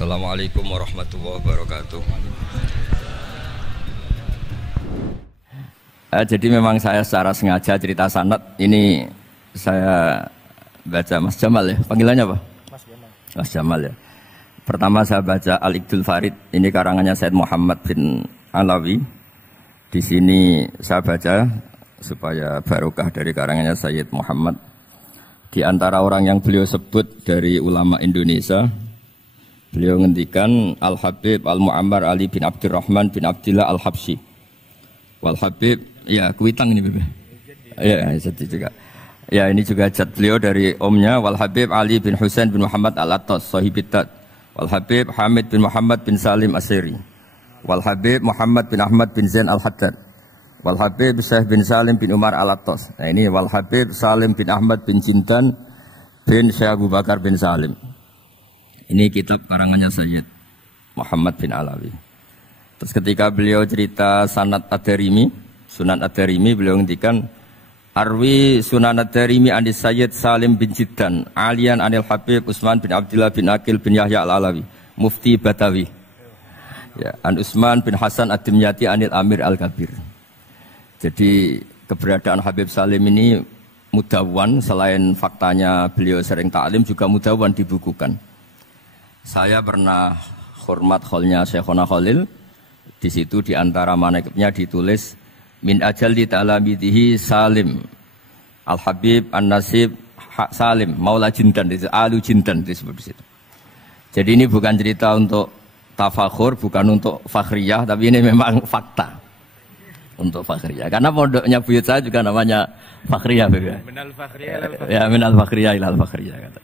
Assalamualaikum warahmatullahi wabarakatuh. Jadi memang saya secara sengaja cerita sanad ini saya baca Mas Jamal ya, panggilannya apa? Mas Jamal. Mas Jamal ya. Pertama saya baca Al-Iqdul Farid, ini karangannya Said Muhammad bin Alawi. Di sini saya baca supaya barokah dari karangannya Sayyid Muhammad. Di antara orang yang beliau sebut dari ulama Indonesia, beliau ngendikan Al-Habib Al-Mu'ammar Ali bin Abdurrahman bin Abdillah Al-Habsyi. Wal-Habib, ya kuitang ini Bebe. Ya, jadi juga. Ya, ini juga jad beliau dari omnya Wal-Habib Ali bin Husain bin Muhammad Al-Attas, Sahibitat. Wal-Habib Hamid bin Muhammad bin Salim As-Siri. Wal-Habib Muhammad bin Ahmad bin Zain Al-Haddad. Wal-Habib Syekh bin Salim bin Umar Al-Attas. Nah ini Wal-Habib Salim bin Ahmad bin Jintan bin Syekh Abu Bakar bin Salim. Ini kitab karangannya Sayyid Muhammad bin Alawi. Terus ketika beliau cerita Sanad Ad-Darimi, Sunan Ad-Darimi, beliau ngendikan Arwi Sunan Ad-Darimi anis Sayyid Salim bin Jintan Alian anil Habib Utsman bin Abdillah bin Aqil bin Yahya Al-Alawi Mufti Batawi. Ya, An Utsman bin Hasan Ad-Dimyati anil Amir Al-Kabir. Jadi keberadaan Habib Salim ini mudawwan, selain faktanya beliau sering ta'lim juga mudawwan dibukukan. Saya pernah hormat kholnya Syekhona Khalil. Di situ di antara manaqibnya ditulis min ajalli ta'lamidihi Salim Al-Habib An-Nasib Salim Maula Jintan, itu Alu Jintan disebut di situ. Jadi ini bukan cerita untuk tafakhur, bukan untuk fakhriyah, tapi ini memang fakta. Untuk fakhriyah, karena pondoknya buyut saya juga namanya fakhriyah, ya. Minal fakhriyah ilal fakhriyah. Ya, minal fakhriyah ilal fakhriyah.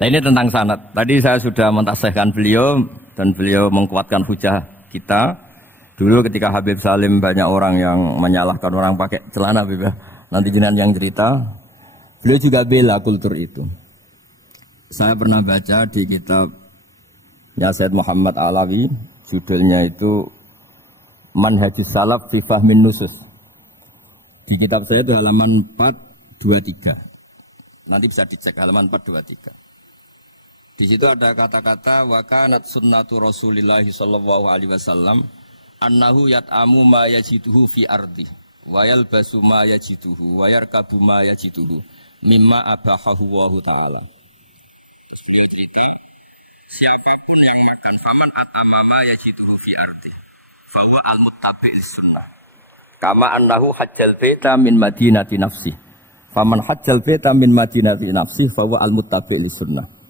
Nah ini tentang sanad. Tadi saya sudah mentasihkan beliau dan beliau mengkuatkan hujah kita. Dulu ketika Habib Salim banyak orang yang menyalahkan orang pakai celana, ya. Nanti jenengan yang cerita. Beliau juga bela kultur itu. Saya pernah baca di kitab ya Said Muhammad Alawi, judulnya itu Manhajus Salaf fi Fahmin Nusus. Di kitab saya itu halaman 423. Nanti bisa dicek halaman 423. Di situ ada kata-kata wa kanat sunnatu Rasulillah sallallahu alaihi wasallam annahu yat'amu ma yajiduhu fi ardi wa yalbasu ma yajiduhu wa yarkabu ma yajiduhu mimma abahahu wa ta'ala. Siapapun yang makan faman atama ma yajiduhu fi ardi fawa al-muttabi' sunnah. Kama annahu hajjal baita min madinati nafsi. Faman hajjal baita min madinati nafsi fawa al-muttabi' sunnah.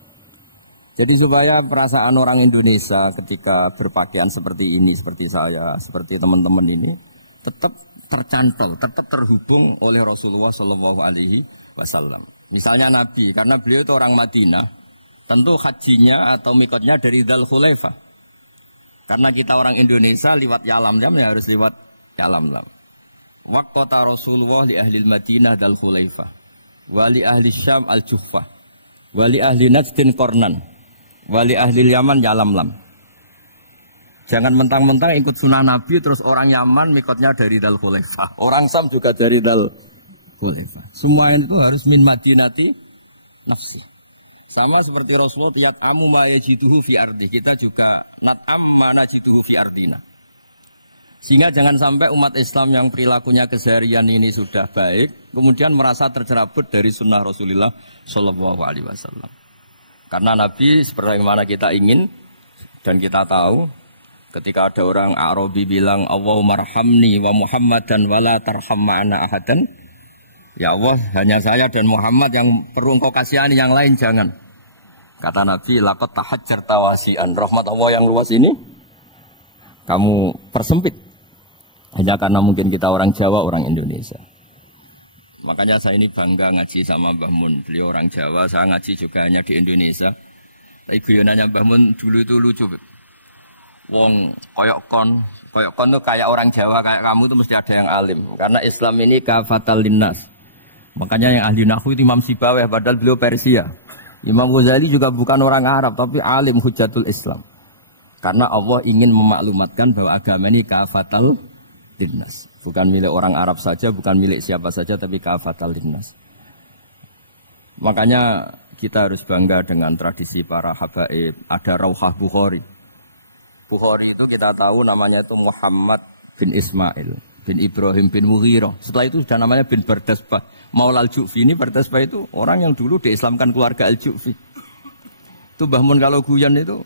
Jadi supaya perasaan orang Indonesia ketika berpakaian seperti ini, seperti saya, seperti teman-teman ini, tetap tercantol, tetap terhubung oleh Rasulullah Shallallahu Alaihi Wasallam. Misalnya Nabi, karena beliau itu orang Madinah, tentu hajinya atau mikotnya dari Dzul Khulaifah. Karena kita orang Indonesia lewat Yalamlam ya harus lewat Yalamlam. Waqata Rasulullah li ahli Madinah Dzul Khulaifah, wa li ahli Syam al-Juffah, wa li ahli Najdin Qornan, wa li ahli Yaman Yalamlam. Jangan mentang-mentang ikut sunnah Nabi terus orang Yaman mikotnya dari Dzul Khulaifah, orang Syam juga dari Dzul Khulaifah. Semua itu harus min Madinati nafsi. Sama seperti Rasulullah yat'amu ma yajiduhu fi ardi, kita juga nat'am ma najiduhu fi ardina. Sehingga jangan sampai umat Islam yang perilakunya keseharian ini sudah baik kemudian merasa tercerabut dari sunnah Rasulullah sallallahu alaihi wasallam. Karena Nabi sebagaimana kita ingin dan kita tahu ketika ada orang Arabi bilang Allahumma arhamni wa Muhammadan wa la tarham ma'ana ahadan. Ya Allah, hanya saya dan Muhammad yang perlu engkau kasihani, yang lain jangan. Kata Nabi, laqad tahajjarta wasi'an. Rahmat Allah yang luas ini kamu persempit. Hanya karena mungkin kita orang Jawa, orang Indonesia. Makanya saya ini bangga ngaji sama Mbah Mun. Beliau orang Jawa, saya ngaji juga hanya di Indonesia. Tapi guyonannya Mbah Mun dulu itu lucu. Wong koyok kon tuh kayak orang Jawa, kayak kamu tuh mesti ada yang alim. Karena Islam ini kafatal linnas. Makanya yang ahli nahwu itu Imam Sibawayh, padahal beliau Persia. Imam Ghazali juga bukan orang Arab, tapi alim hujatul Islam. Karena Allah ingin memaklumatkan bahwa agama ini kafatal linnas. Bukan milik orang Arab saja, bukan milik siapa saja, tapi kafatal linnas. Makanya kita harus bangga dengan tradisi para habaib. Ada Rauhah Bukhari. Bukhari itu kita tahu namanya itu Muhammad bin Ismail bin Ibrahim bin Mughirah. Setelah itu sudah namanya bin Bardasbah. Maula Al-Ju'fi ini Bardasbah itu orang yang dulu diislamkan keluarga Al-Ju'fi. Itu Mbah Mun kalau guyon itu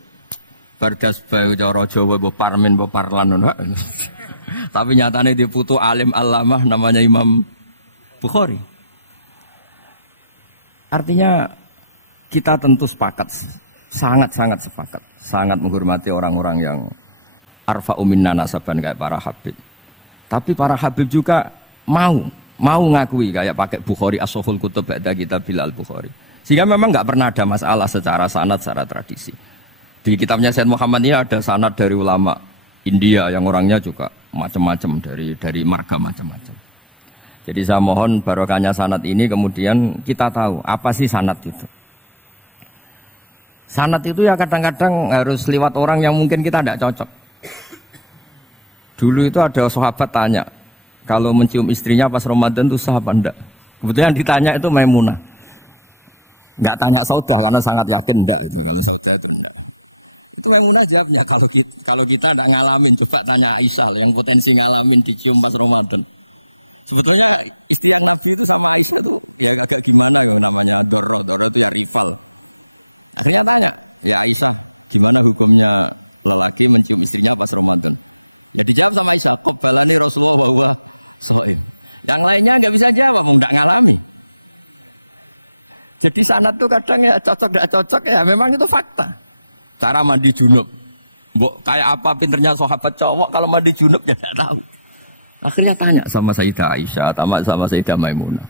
Bardasbah cara Jawa mbok parmen mbok parlan ngono. Tapi nyatane dia putu alim alamah namanya Imam Bukhari. Artinya kita tentu sepakat, sangat-sangat sepakat, sangat menghormati orang-orang yang arfa'u minna nasaban kayak para habib. Tapi para habib juga mau ngakui kayak pakai Bukhari as-Sahihul Kutub ba'da Kitabil Al-Bukhari. Sehingga memang nggak pernah ada masalah secara sanad, secara tradisi. Di kitabnya Sayyid Muhammad ini ada sanad dari ulama India yang orangnya juga macam-macam dari marga macam-macam. Jadi saya mohon barokahnya sanad ini kemudian kita tahu apa sih sanad itu. Sanad itu ya kadang-kadang harus lewat orang yang mungkin kita tidak cocok. Dulu itu ada sahabat tanya, kalau mencium istrinya pas Ramadan itu sah apa enggak? Kebetulan ditanya itu Maimunah. Enggak tanya Saudah karena sangat yakin enggak itu. Saudah itu enggak. Itu Maimunah jawabnya, kalau kita enggak ngalamin, coba tanya Aisyah yang potensi ngalamin dicium pas Ramadan. Sebetulnya istilah laki itu sama Aisyah kok. Ya agak gimana loh namanya ada itu Latifan. Ada tanya, ya Aisyah, gimana hukumnya laki mencium istrinya pas Ramadan? Jadi jangan Aisyah, kalau ada Rasulullah bahwa yang lainnya nggak bisa jawab, nggak ngalami. Jadi sanad tuh kadang ya cocok nggak cocok ya, memang itu fakta. Cara mandi junub, kayak apa pinternya sahabat cowok kalau mandi junub ya nggak tahu. Akhirnya tanya sama Sayyidah Aisyah, sama Sayyidah Maimunah.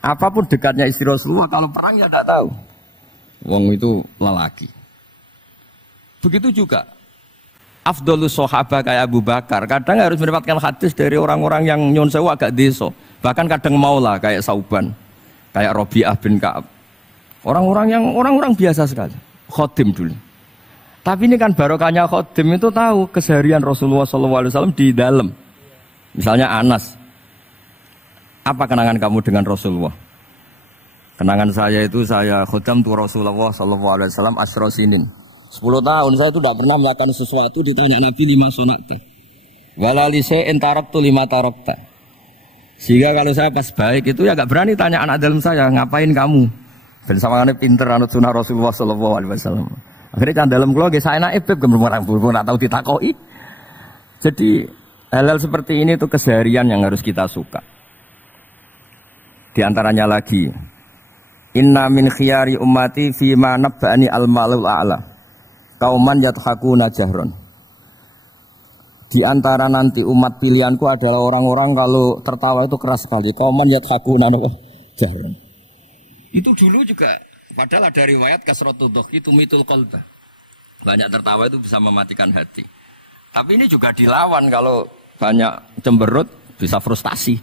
Apapun dekatnya istri Rasulullah, kalau perang ya tidak tahu. Wong itu lelaki. Begitu juga afdhalus sahabah kayak Abu Bakar, kadang harus mendapatkan hadis dari orang-orang yang nyun sewu agak deso. Bahkan kadang maula kayak Sauban, kayak Rabi'ah bin Ka'ab. Orang-orang biasa sekali. Khodim dulu. Tapi ini kan barokahnya khodim itu tahu keseharian Rasulullah SAW di dalam. Misalnya Anas, apa kenangan kamu dengan Rasulullah? Kenangan saya itu saya khodam tu Rasulullah SAW asra sinin. 10 tahun saya itu tidak pernah melakukan sesuatu ditanya Nabi 5 sonakta. Walalise entarab tu 5 tarabta. Sehingga kalau saya pas baik itu ya gak berani tanya anak dalam saya, ngapain kamu? Dan sama kan pinter anut sunnah Rasulullah SAW. Akhirnya dalam keluarga saya enak ebeb orang nggak tahu ditakoi. Jadi hal-hal seperti ini itu keseharian yang harus kita suka. Di antaranya lagi, inna min khiyari ummati fima nabba'ani al-malul a'la kauman yathakuna jahron. Di antara nanti umat pilihanku adalah orang-orang kalau tertawa itu keras sekali. Kauman yathakuna jahron. Itu dulu juga, padahal ada riwayat kasratud dhahki tumitul qalba. Banyak tertawa itu bisa mematikan hati. Tapi ini juga dilawan kalau banyak cemberut bisa frustasi.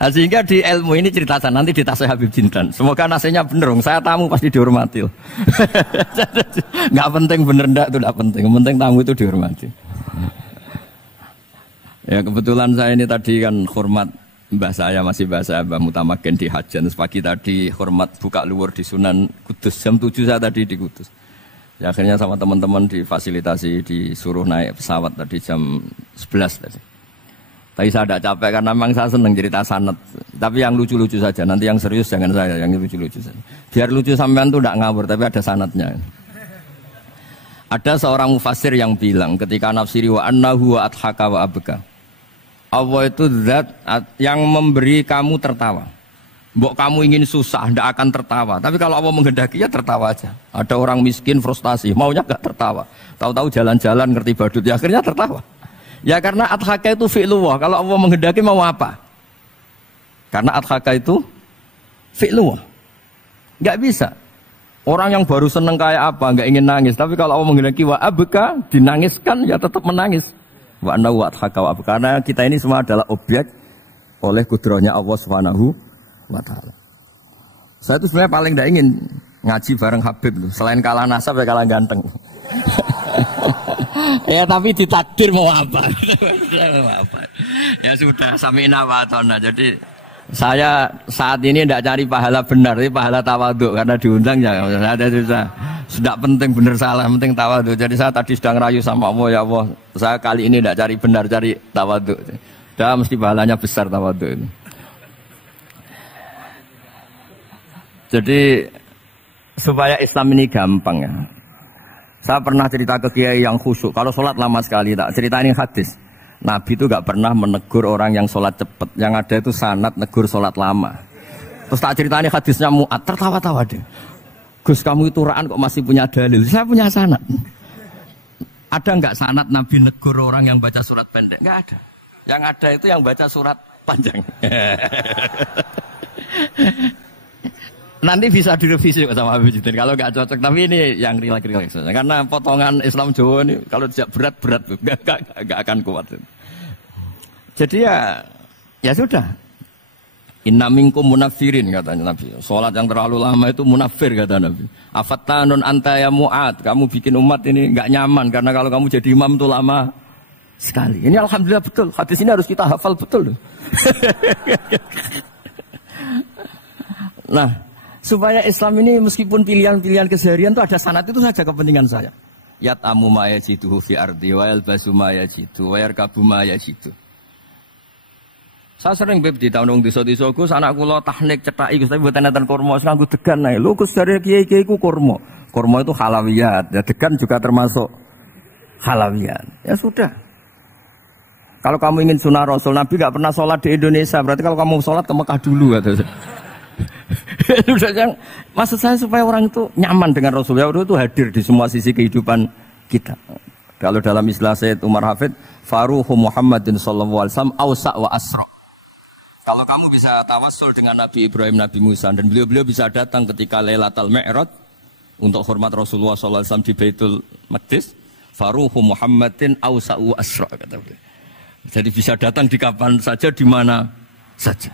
Nah, sehingga di ilmu ini cerita saya nanti di tasnya Habib Jintan. Semoga nasinya bener, saya tamu pasti dihormati. Nggak penting bener ndak itu nggak penting. Yang penting tamu itu dihormati. Ya kebetulan saya ini tadi kan hormat mbah saya masih mbah saya Mbah Mutamakin di Hajan. Pagi tadi hormat buka luar di Sunan Kudus jam 7 saya tadi di Kudus. Ya, akhirnya sama teman-teman difasilitasi disuruh naik pesawat tadi jam 11 tadi. Tapi saya tidak capek karena memang saya senang cerita sanad. Tapi yang lucu-lucu saja, nanti yang serius jangan saya, yang lucu-lucu saja. Biar lucu sampean tuh tidak ngawur, tapi ada sanadnya. Ada seorang mufassir yang bilang ketika nafsiri wa annahu wa adhaka wa abka. Allah itu zat yang memberi kamu tertawa. Mbok kamu ingin susah, tidak akan tertawa. Tapi kalau Allah menghendaki ya tertawa aja. Ada orang miskin frustasi, maunya gak tertawa. Tahu-tahu jalan-jalan ngerti badut, ya akhirnya tertawa. Ya karena adhaka itu fi'lullah. Kalau Allah menghendaki mau apa? Karena adhaka itu fi'lullah. Gak bisa. Orang yang baru seneng kayak apa, gak ingin nangis. Tapi kalau Allah menghendaki wa abka, dinangiskan ya tetap menangis. Wa anna wa adhaka wa abka. Karena kita ini semua adalah objek oleh kudrahnya Allah Subhanahu wa ta'ala. Saya itu sebenarnya paling tidak ingin ngaji bareng Habib loh. Selain kalah nasab ya kalah ganteng. Ya tapi ditakdir mau apa? Ya sudah sami'na wa ata'na. Jadi Saya saat ini tidak cari pahala benar, tapi pahala tawaduk karena diundang ya. Saya sudah penting benar salah, penting tawaduk. Jadi saya tadi sedang rayu sama Allah, ya Allah, saya kali ini tidak cari benar, cari tawaduk. Dah mesti pahalanya besar tawaduk itu. Jadi supaya Islam ini gampang ya. Saya pernah cerita ke kiai yang khusyuk. Kalau sholat lama sekali, tak cerita ini hadis. Nabi itu gak pernah menegur orang yang sholat cepat. Yang ada itu sanad negur sholat lama. Terus tak ceritanya hadisnya Mu'ad, tertawa-tawa deh. Gus, kamu itu raan kok masih punya dalil? Saya punya sanad. Ada nggak sanad Nabi negur orang yang baca surat pendek? Nggak ada. Yang ada itu yang baca surat panjang. Nanti bisa direvisi sama Habib Jidin kalau nggak cocok. Tapi ini yang rileks saja. Karena potongan Islam Jawa ini kalau tidak berat nggak akan kuat. Jadi ya sudah. Inna minkum munafirin katanya Nabi. Sholat yang terlalu lama itu munafir kata Nabi. Afattanun anta ya Mu'ad. Kamu bikin umat ini nggak nyaman karena kalau kamu jadi imam itu lama sekali. Ini alhamdulillah betul. Hadis ini harus kita hafal betul. Nah, supaya Islam ini meskipun pilihan-pilihan keseharian itu ada sanad itu saja kepentingan saya. Yat'amu ma yajiduhu fi ardi wa yalbasu ma yajidu wa yarkabu ma yajidu. Saya sering beb di tahun desa-desa Gus, anak kula teknik cethaki Gus tapi mboten enten kurma, nganggo degan ae. Lho Gus dari kiai-kiai ku kurma. Kurma itu halawiyat, ya degan juga termasuk halawiyat. Ya sudah. Kalau kamu ingin sunnah Rasul, Nabi enggak pernah sholat di Indonesia, berarti kalau kamu sholat ke Mekah dulu kata. Maksud saya supaya orang itu nyaman dengan Rasulullah itu hadir di semua sisi kehidupan kita. Kalau dalam istilah Sayyid Umar Hafid, Faruhu Muhammadin sallallahu alaihi wasallam awsa' wa asra. Kalau kamu bisa tawassul dengan Nabi Ibrahim, Nabi Musa, dan beliau-beliau bisa datang ketika Lailatul Mi'raj untuk hormat Rasulullah sallallahu alaihi wasallam di Baitul Maqdis, Faruhu Muhammadin awsa' wa asra kata beliau. Jadi bisa datang di kapan saja, di mana saja.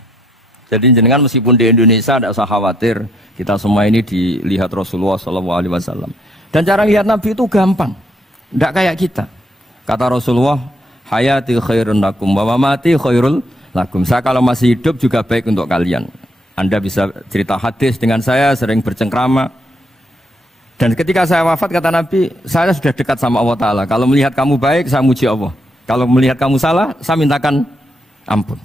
Jadi jenengan meskipun di Indonesia tidak usah khawatir, kita semua ini dilihat Rasulullah SAW. Dan cara lihat Nabi itu gampang, tidak kayak kita. Kata Rasulullah, hayati khairun lakum, wa mamati khairul lakum. Saya kalau masih hidup juga baik untuk kalian. Anda bisa cerita hadis dengan saya, sering bercengkrama. Dan ketika saya wafat kata Nabi, saya sudah dekat sama Allah Ta'ala. Kalau melihat kamu baik, saya muji Allah. Kalau melihat kamu salah, saya mintakan ampun.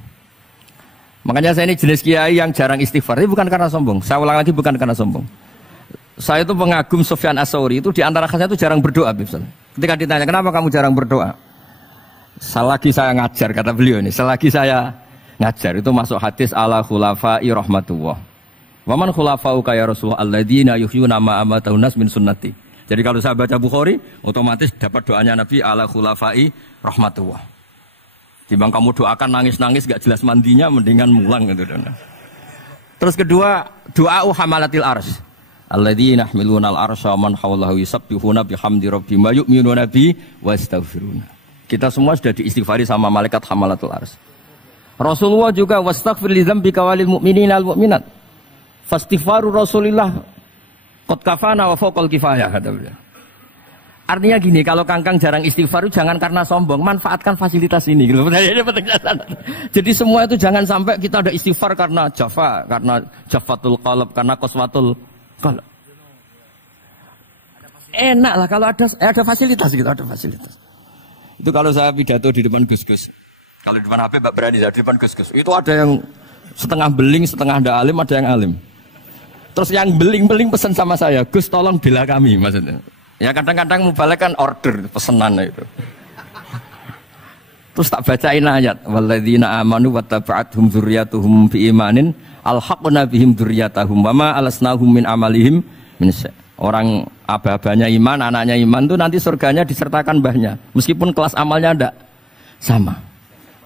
Makanya saya ini jenis kiai yang jarang istighfar. Ini bukan karena sombong. Saya ulang lagi bukan karena sombong. Saya itu pengagum Sufyan As-Tsauri. Itu di antara khasnya itu jarang berdoa. Ketika ditanya kenapa kamu jarang berdoa, selagi saya ngajar kata beliau ini. Selagi saya ngajar itu masuk hadis ala khulafai rahmatullah. Waman khulafau kaya Rasulullah alladzina yuhyuna ma amatahu nas min sunnati. Jadi kalau saya baca Bukhari, otomatis dapat doanya Nabi ala khulafai rahmatullah. Timbang kamu doakan nangis-nangis gak jelas mandinya, mendingan mulang gitu. Terus kedua, doa hamalatil ars. Alladzina yahmiluna al-arsya man hawlahu yusabbihuna bihamdi rabbihim wa yu'minuna bi wa yastaghfiruna. Kita semua sudah diistighfari sama malaikat hamalatul ars. Rasulullah juga wastaghfir li dzambika walil mu'minina wal mu'minat. Fastighfaru Rasulillah qad kafana wa fawqal kifayah kata beliau. Artinya gini, kalau kangkang jarang istighfar jangan karena sombong, manfaatkan fasilitas ini. Jadi semua itu jangan sampai kita ada istighfar karena jafatul qalb, karena qaswatul qalb. Enak lah kalau ada fasilitas gitu, ada fasilitas. Itu kalau saya pidato di depan Gus-Gus. Kalau di depan Habib Mbak berani, di depan Gus-Gus. Itu ada yang setengah beling, setengah ada alim, ada yang alim. Terus yang beling-beling pesan sama saya, Gus tolong bela kami maksudnya. Ya kadang-kadang mubalek kan order pesanan itu. Terus tak bacain ayat walladzina amanu wattaba'athum dzurriyyatuhum biimanin alhaqna bihim dzurriyyatahum wama alasnahum min amalihim min syai'. Orang aba-abanya iman, anaknya iman itu nanti surganya disertakan mbahnya. Meskipun kelas amalnya ndak sama.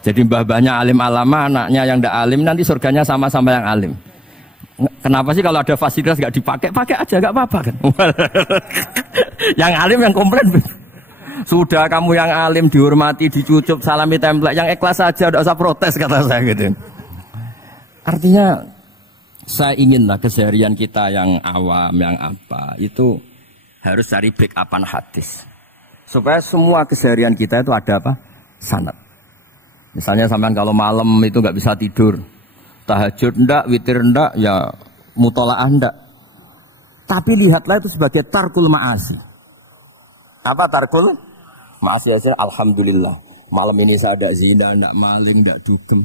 Jadi mbah-mbahnya alim alama, anaknya yang ndak alim nanti surganya sama-sama yang alim. Kenapa sih kalau ada fasilitas nggak dipakai? Pakai aja nggak apa-apa kan? Yang alim yang komplain. Sudah kamu yang alim dihormati, dicucup, salami template, yang ikhlas saja, tidak usah protes kata saya gitu. Artinya saya inginlah keseharian kita yang awam, yang apa itu harus cari backupan hadis supaya semua keseharian kita itu ada apa? Sanad. Misalnya sampean kalau malam itu nggak bisa tidur. tahajud ndak, witir ndak, ya mutolaah ndak. Tapi lihatlah itu sebagai tarkul ma'asi. Apa tarkul ma'asi? Alhamdulillah. Malam ini saya tidak zina, tidak maling, tidak dugem.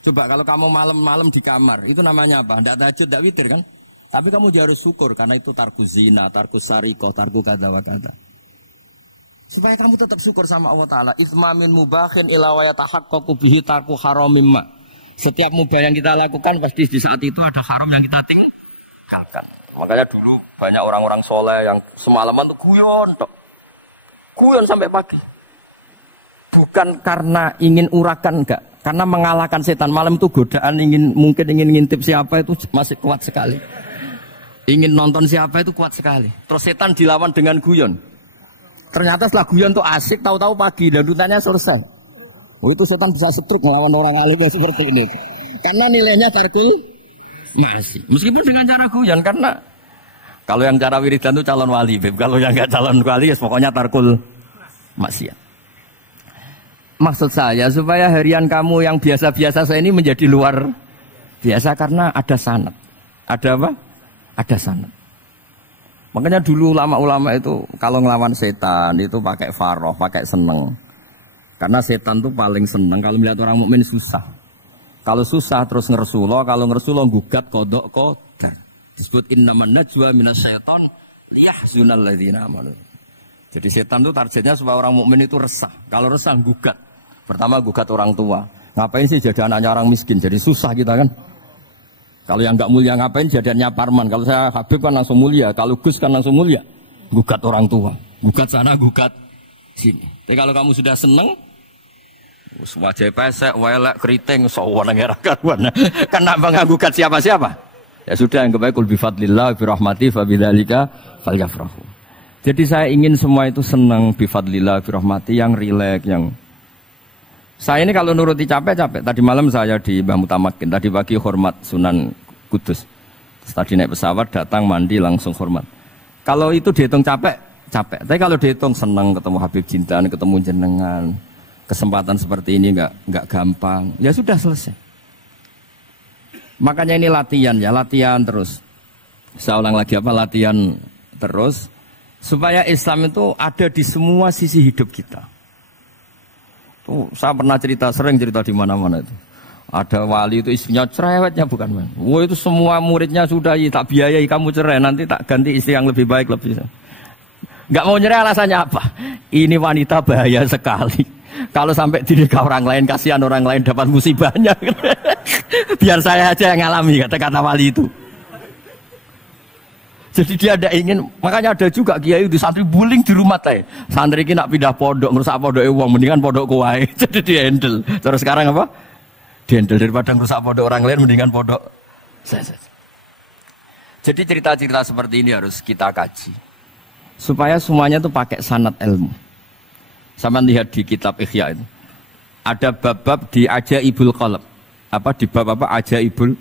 Coba kalau kamu malam-malam di kamar, itu namanya apa? Tidak tahajud, tidak witir kan? Tapi kamu harus syukur karena itu tarku zina, tarku sarikoh, tarku kata wa kata. Supaya kamu tetap syukur sama Allah Ta'ala. Ismamin mubahin ila wa yatahaqqaqu bihi tarku haramim ma. Setiap mubah yang kita lakukan pasti di saat itu ada haram yang kita tinggalkan. Makanya dulu banyak orang-orang soleh yang semalaman tuh guyon sampai pagi. Bukan karena ingin urakan enggak, karena mengalahkan setan. Malam itu godaan mungkin ingin ngintip siapa itu masih kuat sekali. Ingin nonton siapa itu kuat sekali. Terus setan dilawan dengan guyon. Ternyata setelah guyon tuh asik, tahu-tahu pagi dan dutannya selesai. Oh, itu setan bisa struk melawan orang alim yang seperti ini. Karena nilainya tarkul masih. Meskipun dengan cara guyon, karena kalau yang cara wiridan itu calon wali, Beb. Kalau yang enggak calon wali, ya pokoknya tarkul maksiat. Maksud saya supaya harian kamu yang biasa-biasa saya ini menjadi luar biasa karena ada sanad. Ada apa? Ada sanad. Makanya dulu ulama-ulama itu kalau ngelawan setan itu pakai faroh, pakai seneng. Karena setan itu paling seneng kalau melihat orang mukmin susah. Kalau susah terus ngersuloh, kalau ngersuloh gugat kodok qadar. Disebut innaman najwa minasyaiton liyahzunal ladzina amanu. Jadi setan itu targetnya supaya orang mukmin itu resah. Kalau resah gugat. Pertama gugat orang tua. Ngapain sih jadi anaknya orang miskin? Jadi susah kita kan. Kalau yang enggak mulia ngapain jadiannya Parman? Kalau saya Habib kan langsung mulia. Kalau Gus kan langsung mulia. Gugat orang tua. Gugat sana, gugat sini. Tapi kalau kamu sudah seneng, wajah pesek, welek, keriting, sawan nang karuan. Kenapa enggak gugat siapa-siapa? Ya sudah yang kebaik kul bi fadlillah bi rahmati fa bidzalika falyafrahu. Jadi saya ingin semua itu senang bi fadlillah bi rahmati, yang rileks, yang saya ini kalau nuruti capek-capek. Tadi malam saya di Mbah Mutamakin, tadi pagi hormat Sunan Kudus. Terus tadi naik pesawat, datang mandi langsung hormat. Kalau itu dihitung capek. Tapi kalau dihitung senang ketemu Habib Jintan, ketemu jenengan. Kesempatan seperti ini enggak gampang. Ya sudah selesai. Makanya ini latihan ya, latihan terus. Saya ulang lagi apa? Latihan terus supaya Islam itu ada di semua sisi hidup kita. Saya pernah sering cerita di mana-mana itu. Ada wali itu istrinya cerewetnya bukan main. Wah itu semua muridnya sudah tak biayai kamu cerai, nanti tak ganti istri yang lebih baik lebih. Enggak mau cerai alasannya apa? Ini wanita bahaya sekali. Kalau sampai dinikah orang lain, kasihan orang lain dapat musibahnya. Biar saya aja yang ngalami kata-kata wali itu. Jadi dia ada ingin, makanya ada juga kiai di santri buling di rumah teh. Santri ini nak pindah pondok, ngerusak pondok uang, mendingan pondok kuai. Jadi dia handle. Terus sekarang apa? Dia handle daripada ngerusak pondok orang lain, mendingan pondok saya. Jadi cerita-cerita seperti ini harus kita kaji, supaya semuanya itu pakai sanad ilmu. Sama lihat di kitab Ihya itu, ada bab-bab di Ajaibul Qalb. Apa di bab apa Ajaibul?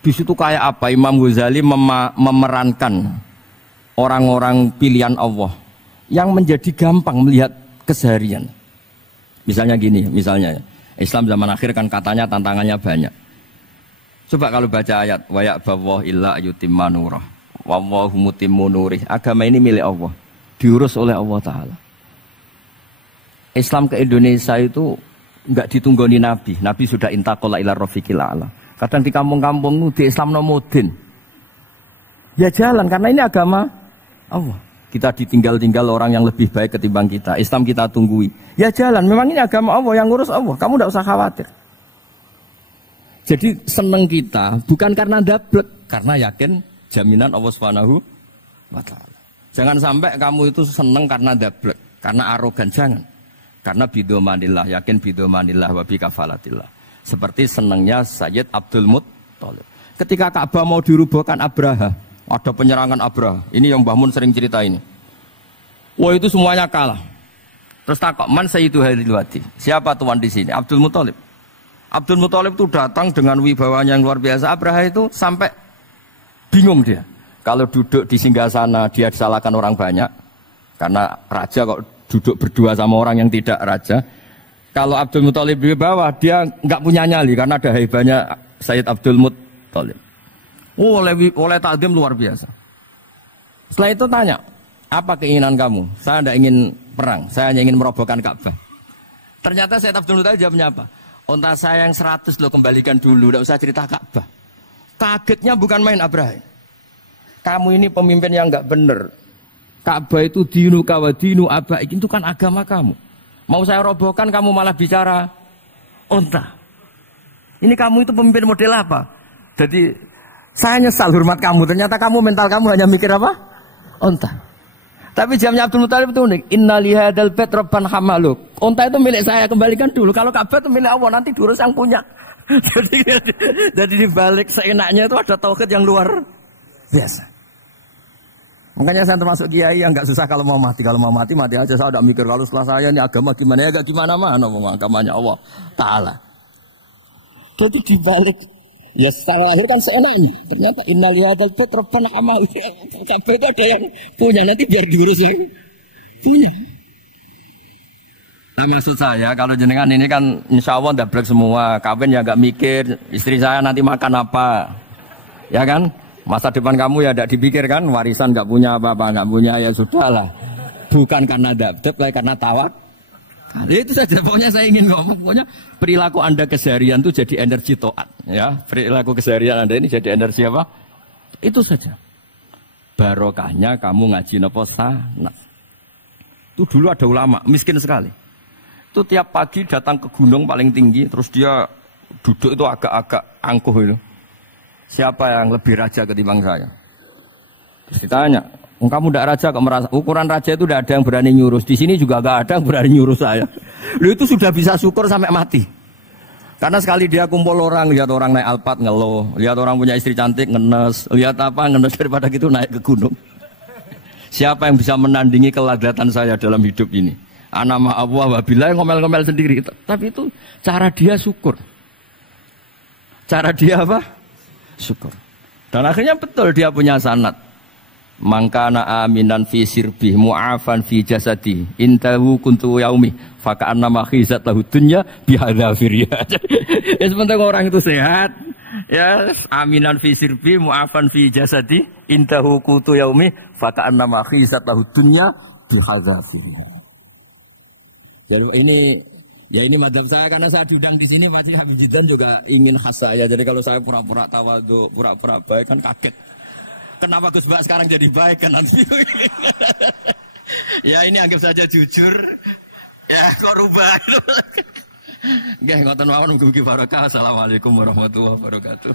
Di situ kayak apa Imam Ghazali memerankan orang-orang pilihan Allah yang menjadi gampang melihat keseharian. Misalnya gini, misalnya Islam zaman akhir kan katanya tantangannya banyak. Coba kalau baca ayat wa ya'ballahu illa yutimma nurah wallahu mutimmu nurih. Agama ini milik Allah, diurus oleh Allah Ta'ala. Islam ke Indonesia itu enggak ditunggoni Nabi. Nabi sudah intaqala ila rafiqil a'la. Kadang di kampung-kampung di Islam nomodin. Ya jalan karena ini agama Allah. Kita ditinggal-tinggal orang yang lebih baik ketimbang kita. Islam kita tunggui. Ya jalan, memang ini agama Allah yang ngurus Allah. Kamu tidak usah khawatir. Jadi seneng kita bukan karena dablek, karena yakin jaminan Allah Subhanahu wa taala. Jangan sampai kamu itu seneng karena dablek, karena arogan, jangan. Karena bidomanillah, yakin bidomanillah wa bikafalatillah. Seperti senangnya Sayyid Abdul Muttalib. Ketika Ka'bah mau dirubuhkan Abraha, ada penyerangan Abraha. Ini yang Mbah Mun sering cerita ini. Wah itu semuanya kalah. Terus takok, man sayyidu hadhil wadi? Siapa tuan di sini? Abdul Muttalib. Abdul Muttalib itu datang dengan wibawanya yang luar biasa. Abraha itu sampai bingung dia. Kalau duduk di singgasana dia disalahkan orang banyak. Karena raja kok duduk berdua sama orang yang tidak raja. Kalau Abdul Muthalib di bawah, dia nggak punya nyali karena ada haibahnya Sayyid Abdul Muthalib. Oleh takdim luar biasa. Setelah itu tanya, apa keinginan kamu? Saya tidak ingin perang, saya hanya ingin merobohkan Ka'bah. Ternyata Sayyid Abdul Muthalib jawabnya apa? Unta saya yang 100 lo kembalikan dulu, tidak usah cerita Ka'bah. Kagetnya bukan main Abraham. Kamu ini pemimpin yang nggak benar. Ka'bah itu dinu kawadinu abaik, itu kan agama kamu. Mau saya robohkan, kamu malah bicara unta. Ini kamu itu pemimpin model apa? Jadi saya nyesal hormat kamu. Ternyata kamu mental kamu hanya mikir apa? Unta. Tapi jamnya Abdul Muthalib itu unik. Inna lihadal bait rabban hamaluk. Unta itu milik saya, kembalikan dulu. Kalau Ka'bah itu milik Allah, nanti diurus yang punya. jadi dibalik seenaknya itu ada tauhid yang luar biasa. Makanya saya termasuk kiai yang nggak susah kalau mau mati. Kalau mau mati, mati aja. Saya udah mikir kalau setelah saya ini agama gimana ya, di mana-mana agamanya Allah Ta'ala. Jadi dibalik, ya secara lahir kan seenaknya. Ternyata innaliyadal bait rabban amal. Sampai itu ada yang punya, nanti biar diurus lagi. Punya. Nah, maksud saya kalau jenengan ini kan insya Allah dablek semua. Kawin ya nggak mikir istri saya nanti makan apa, ya kan? Masa depan kamu ya tidak dipikirkan, warisan nggak punya apa-apa, nggak punya ya sudahlah. Bukan karena dapet, karena tawak. Ya itu saja. Pokoknya saya ingin ngomong, pokoknya perilaku Anda keseharian itu jadi energi toat, ya. Perilaku keseharian Anda ini jadi energi apa? Itu saja. Barokahnya kamu ngaji nopo sanad. Itu dulu ada ulama miskin sekali. Itu tiap pagi datang ke gunung paling tinggi, terus dia duduk itu agak-agak angkuh itu. Siapa yang lebih raja ketimbang saya? Terus ditanya, kamu tidak raja kok merasa? Ukuran raja itu tidak ada yang berani nyurus. Di sini juga nggak ada yang berani nyurus saya. Lu itu sudah bisa syukur sampai mati. Karena sekali dia kumpul orang, lihat orang naik Alphard ngeluh, lihat orang punya istri cantik ngenes, lihat apa ngenes daripada gitu naik ke gunung. Siapa yang bisa menandingi keladatan saya dalam hidup ini? Ana ma Allah wabillah ngomel-ngomel sendiri. Tapi itu cara dia syukur. Cara dia apa? Syukur. Dan akhirnya betul dia punya sanad. Mangkana aminan fi sirbih mu'afan fi jasadi intahu kuntu yaumi faka'anna ma khizat lahu dunya bihadzafir. Ya sebentar orang itu sehat, ya aminan fi sirbih mu'afan fi jasadi intahu kuntu yaumi faka'anna ma khizat lahu dunya bihadzafir. Jadi ini madhab saya karena saya diundang di sini pasti Habib Jidan juga ingin khas saya. Jadi kalau saya pura-pura tawadhu, pura-pura baik kan kaget. Kenapa Gus Bak sekarang jadi baik kan nanti? Ya ini anggap saja jujur. Ya kok rubah. Nggih ngoten mawon mugi-mugi barokah. Assalamualaikum warahmatullahi wabarakatuh.